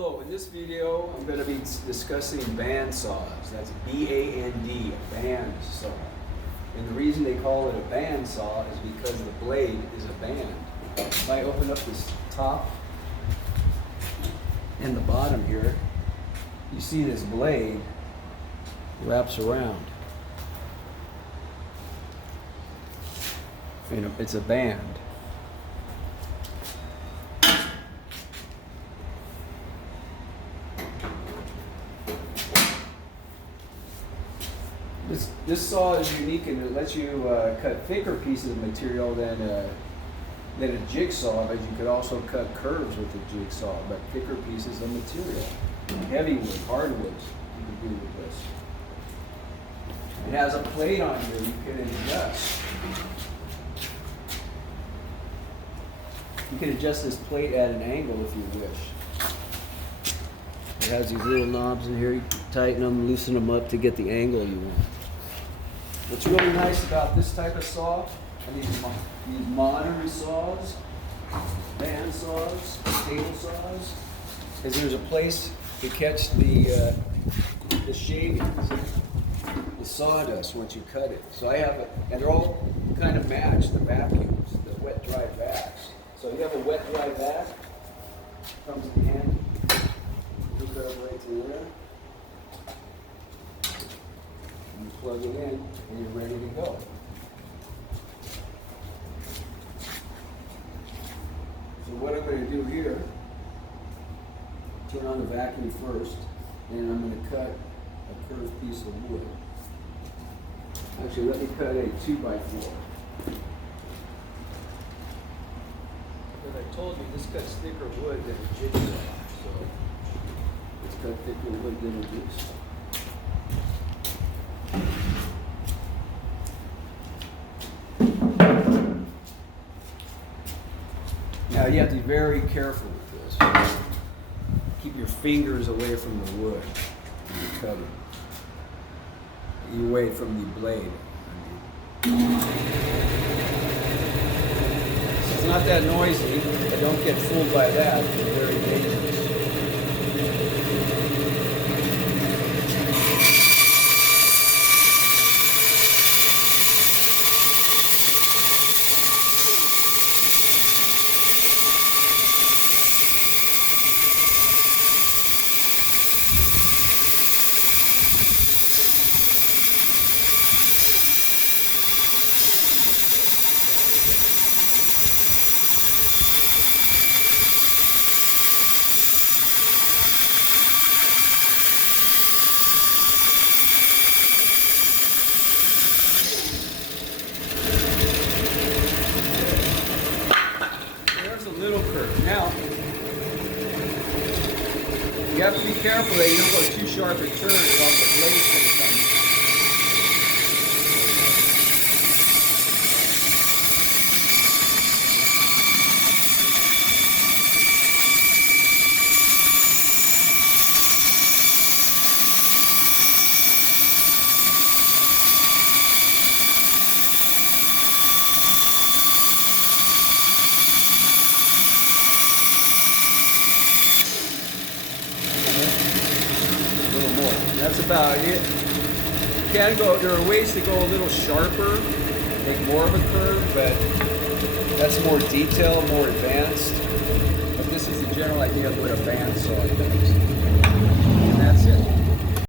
Hello, in this video I'm going to be discussing band saws. That's B-A-N-D, a band saw. And the reason they call it a band saw is because the blade is a band. If I open up this top and the bottom here, you see this blade wraps around. And it's a band. This saw is unique and it lets you cut thicker pieces of material than a jigsaw, but you could also cut curves with a jigsaw, but thicker pieces of material. Heavy wood, hardwoods, you can do with this. It has a plate on here you can adjust. You can adjust this plate at an angle if you wish. It has these little knobs in here, you can tighten them, loosen them up to get the angle you want. What's really nice about this type of saw, and these modern saws, band saws, table saws, is there's a place to catch the shavings, the sawdust once you cut it. So I have it, and they're all kind of matched, the vacuums, the wet dry vacs. So you have a wet dry vac, comes in handy. Hook it up right to there. You plug it in and you're ready to go. So what I'm going to do here, turn on the vacuum first, and I'm going to cut a curved piece of wood. Actually, let me cut a 2x4. As I told you, this cuts thicker wood than a jigsaw, so let's cut thicker wood than a jigsaw. Now you have to be very careful with this. Keep your fingers away from the wood when you're cutting. You away from the blade. So it's not that noisy, but don't get fooled by that. It's very dangerous. Little curve. Now, you have to be careful that you don't go too sharp a turn or else the blade's going to come. That's about it. You can go, there are ways to go a little sharper, make more of a curve, but that's more detailed, more advanced. But this is the general idea of what a band saw does.